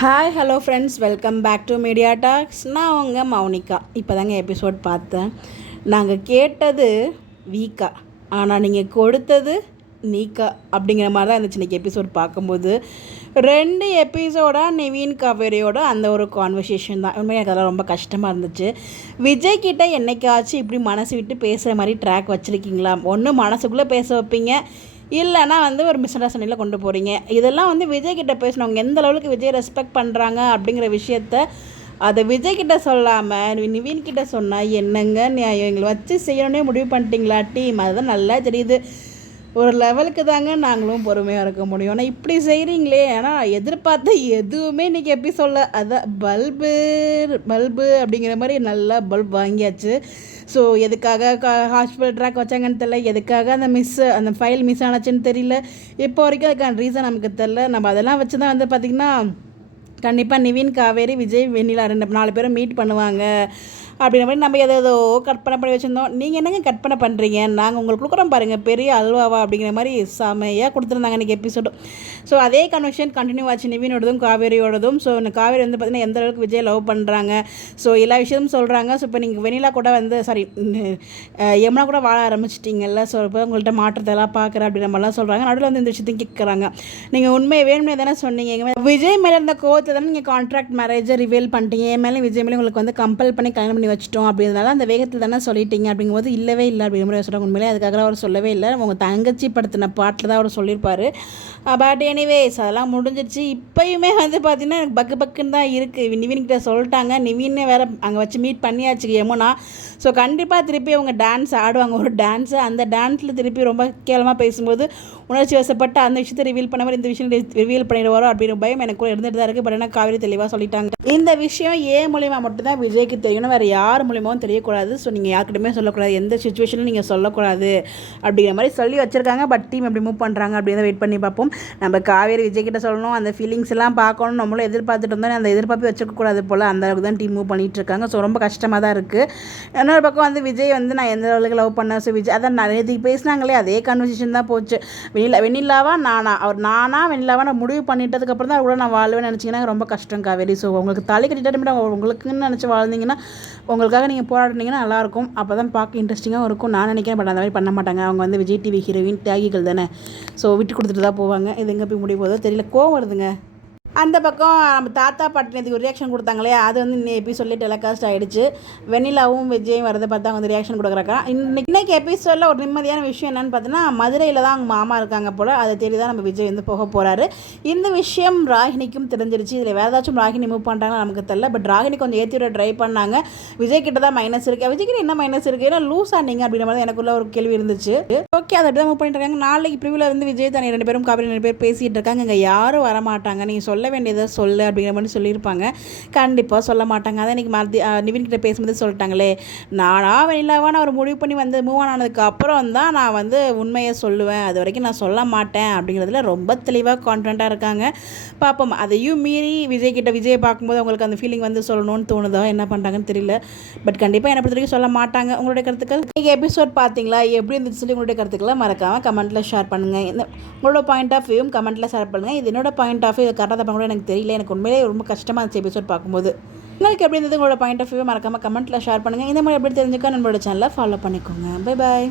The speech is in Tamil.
Hi hello friends, welcome back to media talks. நான் உங்கள் மௌனிகா. இப்போ தாங்க எபிசோட் பார்த்தேன். நாங்கள் கேட்டது வீக்கா, ஆனால் நீங்கள் கொடுத்தது நீக்கா அப்படிங்கிற மாதிரி தான் இருந்துச்சு இன்றைக்கி எபிசோட் பார்க்கும்போது. 2 எபிசோடாக நிவின் காவேரியோட அந்த ஒரு கான்வர்சேஷன் தான். உண்மையாக எனக்கு அதெல்லாம் ரொம்ப கஷ்டமாக இருந்துச்சு. விஜய் கிட்டே என்னைக்காச்சும் இப்படி மனசு விட்டு பேசுகிற மாதிரி ட்ராக் வச்சுருக்கீங்களா? ஒன்று மனசுக்குள்ளே பேச வைப்பீங்க, இல்லைனா ஒரு மிஸ் அண்டர்ஸ்டாண்டிங்கில் கொண்டு போகிறீங்க. இதெல்லாம் விஜய் கிட்டே பேசினவங்க எந்த அளவுக்கு விஜய் ரெஸ்பெக்ட் பண்ணுறாங்க அப்படிங்கிற விஷயத்த அதை விஜய் கிட்டே சொல்லாமல் நிவின் கிட்டே சொன்னால் என்னங்க எங்களை வச்சு செய்யணுன்னே முடிவு பண்ணிட்டீங்களா டீம்? அதுதான் நல்லா தெரியுது. ஒரு லெவலுக்கு தாங்க நாங்களும் பொறுமையாக இருக்க முடியும். ஆனால் இப்படி செய்கிறீங்களே. ஆனால் எதிர்பார்த்த எதுவுமே இன்றைக்கி எப்படி சொல்ல, அதான் பல்பு அப்படிங்கிற மாதிரி நல்லா பல்ப் வாங்கியாச்சு. ஸோ எதுக்காக ஹாஸ்பிட்டல் ட்ராக் வச்சாங்கன்னு தெரியல, எதுக்காக அந்த ஃபைல் மிஸ் ஆனாச்சுன்னு தெரியல. இப்போ வரைக்கும் அதுக்கான ரீசன் நமக்கு தெரில. நம்ம அதெல்லாம் வச்சு தான் பார்த்திங்கன்னா கண்டிப்பாக நிவின், காவேரி, விஜய், வெண்ணிலா 4 பேரும் மீட் பண்ணுவாங்க அப்படின்ற மாதிரி நம்ம ஏதோ கற்பனை பண்ணி வச்சுருந்தோம். நீங்கள் என்னங்க கற்பனை பண்ணுறீங்க? நாங்கள் உங்களுக்கு கொடுக்குறோம் பாருங்கள், பெரிய அல்வாவா அப்படிங்கிற மாதிரி செமையாக கொடுத்துருந்தாங்க இன்றைக்கி எபிசோடும். ஸோ அதே கன்வென்ஷன் கண்டினியூ ஆச்சு நிவினோடதும் காவேரியோடதும். ஸோ காவேரி பார்த்திங்கன்னா எந்த அளவுக்கு விஜய் லவ் பண்ணுறாங்க, ஸோ எல்லா விஷயமும் சொல்கிறாங்க. ஸோ இப்போ நீங்கள் வெண்ணிலா கூட யமுனா கூட வாழ ஆரம்பிச்சிட்டிங்கல்ல, ஸோ இப்போ உங்கள்கிட்ட மாற்றத்தெல்லாம் பார்க்குறேன் அப்படின்ற மாதிரிலாம் சொல்கிறாங்க. நடுவில் இந்த விஷயத்தையும் கேட்குறாங்க. நீங்கள் உண்மையை வேணுமே தானே சொன்னீங்க, விஜய் மேலே இருந்த கோவத்தை தானே நீங்கள் கான்ட்ராக்ட் மேரேஜை ரிவீல் பண்ணிட்டீங்க, என் மேலே விஜய் மேலே உங்களுக்கு கம்பல் பண்ணி கல்யாணம் பண்ணி வச்சிட்டோம் அப்படின்றதால அந்த வேகத்தில் தானே சொல்லிட்டீங்க அப்படிங்கும்போது இல்லவே இல்லை அப்படிங்கிற மாதிரி சொல்கிறாங்க. உண்மையிலே அதுக்காக அவர் சொல்லவே இல்லை, உங்கள் தங்கச்சி படுத்தின பாட்டில் தான் அவர் சொல்லியிருப்பார். பட் எனிவேஸ் அதெல்லாம் முடிஞ்சிருச்சு. இப்போயுமே பார்த்திங்கன்னா எனக்கு பக்குன்னு தான் இருக்குது. நிவின்கிட்ட சொல்லிட்டாங்க, நிவின்னே வேறு அங்கே வச்சு மீட் பண்ணியாச்சு யமுனா. ஸோ கண்டிப்பாக திருப்பி அவங்க டான்ஸ் ஆடுவாங்க, ஒரு டான்ஸு. அந்த டான்ஸில் திருப்பி ரொம்ப கேவலமாக பேசும்போது உணர்ச்சி வசப்பட்டு அந்த விஷயத்தை ரிவீல் பண்ண மாதிரி இந்த விஷயம் ரிவீல் பண்ணிடுவாரோ அப்படிங்கிற பயம் எனக்கு கூட இருந்துட்டு தான் இருக்குது. பட் ஆனால் காவேரி தெளிவாக சொல்லிட்டாங்க, இந்த விஷயம் ஏன் மூலிமா மட்டும்தான் விஜய்க்கு தெரியணும், வேறு யார் மூலியமாகவும் தெரியக்கூடாது. ஸோ நீங்கள் யார்கிட்டயுமே சொல்லக்கூடாது, எந்த சுச்சுவேஷனில் நீங்கள் சொல்லக்கூடாது அப்படிங்கிற மாதிரி சொல்லி வச்சுருக்காங்க. பட் டீம் எப்படி மூவ் பண்ணுறாங்க அப்படின்னு வெயிட் பண்ணி பார்ப்போம். நம்ம காவேரி விஜய் கிட்ட சொல்லணும், அந்த ஃபீலிங்ஸ் எல்லாம் பார்க்கணும். நம்மளும் எதிர்பார்த்துட்டு இருந்தோம், அந்த எதிர்பார்ப்பு வச்சுக்கக்கூடாது போல். அந்த அளவுக்கு தான் டீம் மூவ் பண்ணிகிட்டு இருக்காங்க. ஸோ ரொம்ப கஷ்டமாக தான் இருக்குது. இன்னொரு பக்கம் விஜய் நான் எந்த அளவுக்கு லவ் பண்ணேன். ஸோ விஜய் அதான் நிறைய பேசினாங்களே, அதே கான்வர்சேஷன் தான் போச்சு. வெண்ணிலாவா வெண்ணிலாவா நான் முடிவு பண்ணிட்டதுக்கப்புறம் தான் கூட நான் வாழ்வேன்னு நினச்சிங்கன்னா ரொம்ப கஷ்டம் காவேரி. ஸோ உங்களுக்கு தாலி கட்டிட்டு உங்களுக்குன்னு நினச்சி வாழ்ந்தீங்கன்னா, உங்களுக்காக நீங்கள் போராடினீங்கன்னா நல்லாயிருக்கும். அப்போ தான் பார்க்க இன்ட்ரெஸ்டிங்காகவும் இருக்கும் நான் நினைக்கிறேன். பட் அந்த மாதிரி பண்ண மாட்டாங்க. அவங்க விஜய் டிவி ஹீரோயின் தியாகிகள் தானே. ஸோ விட்டு கொடுத்துட்டு தான் போவாங்க. இது எங்கே போய் முடிய போதோ தெரியல. கோவம் வருதுங்க. அந்த பக்கம் நம்ம தாத்தா பாட்டினதுக்கு ஒரு ரியாக்ஷன் கொடுத்தாங்களே, அது எபிசோட்லேயே டெலிகாஸ்ட் ஆகிடுச்சு. வெண்ணிலாவும் விஜயும் வரதை பார்த்தா ரியாக்ஷன் கொடுக்குறாக்கா. இன்னைக்கு எபிசோடில் ஒரு நிம்மதியான விஷயம் என்னென்னு பார்த்தீங்கன்னா, மதுரையில் தான் அவங்க மாமா இருக்காங்க போல். அதை தேடி தான் நம்ம விஜய் போக போகிறாரு. இந்த விஷயம் ராகினிக்கும் தெரிஞ்சிருச்சு. இதில் வேறு ஏதாச்சும் ராகினி மூவ் பண்ணுறாங்களா நமக்கு தெரியல. பட் ராகினி கொஞ்சம் ஏற்றி விட ட்ரை பண்ணாங்க. விஜய் கிட்ட தான் மைனஸ் இருக்குது. விஜய் கிட்ட என்ன மைனஸ் இருக்குது, ஏன்னா லூஸ் ஆனீங்க அப்படின்ற மாதிரி எனக்குள்ள ஒரு கேள்வி இருந்துச்சு. ஓகே, அதை தான் மூவ் பண்ணிட்டு இருக்காங்க. நாளைக்கு ப்ரிவியூவில் விஜய் தானே 2 பேரும் காவேரி 2 பேர் பேசிகிட்டு இருக்காங்க. இங்கே யாரும் வரமாட்டாங்க, நீங்கள் சொல்ல வேண்டியதை சொல்லு அப்படிங்கிற மாதிரி சொல்லியிருப்பாங்க. கண்டிப்பாக சொல்ல மாட்டாங்க. அதான் இன்றைக்கி நிவின் கிட்ட பேசும்போது சொல்லிட்டாங்களே, வெண்ணிலாவான ஒரு முடிவு பண்ணி மூவ் ஆனதுக்கு அப்புறம் தான் நான் உண்மையை சொல்லுவேன், அது வரைக்கும் நான் சொல்ல மாட்டேன் அப்படிங்கிறதுல ரொம்ப தெளிவாக கான்ஃபிடண்ட்டாக இருக்காங்க. பார்ப்போம். அதையும் மீறி விஜயை பார்க்கும்போது அவங்களுக்கு அந்த ஃபீலிங் சொல்லணும்னு தோணுதோ என்ன பண்ணுறாங்கன்னு தெரியல. பட் கண்டிப்பாக என்னை பொறுத்த வரைக்கும் சொல்ல மாட்டாங்க. உங்களுடைய கருத்துக்கள் இன்றைக்கி எபிசோட் பார்த்தீங்களா, எப்படி இருந்துச்சு சொல்லி உங்களுடைய கருத்துக்களை மறக்காமல் கமெண்ட்டில் ஷேர் பண்ணுங்கள். உங்களோட பாயிண்ட் ஆஃப் வியூவும் கமெண்ட்டில் ஷேர் பண்ணுங்கள். இது என்னோட பாயிண்ட் ஆஃப் வியூ கரெக்டாக தான் கூட எனக்கு தெரியல. எனக்கு உண்மையிலே ரொம்ப கஷ்டமாக இருந்துச்சு எபிசோட் பார்க்கும்போது. உங்களுக்கு எப்படி இருந்தது, உங்களோட பாயிண்ட் ஆஃப் வியூ மறக்காமல் கமெண்ட்டில் ஷேர் பண்ணுங்கள். இந்த மாதிரி எப்படி தெரிஞ்சுக்க நம்மளோட சேனலை ஃபாலோ பண்ணிக்கோங்க. Bye bye.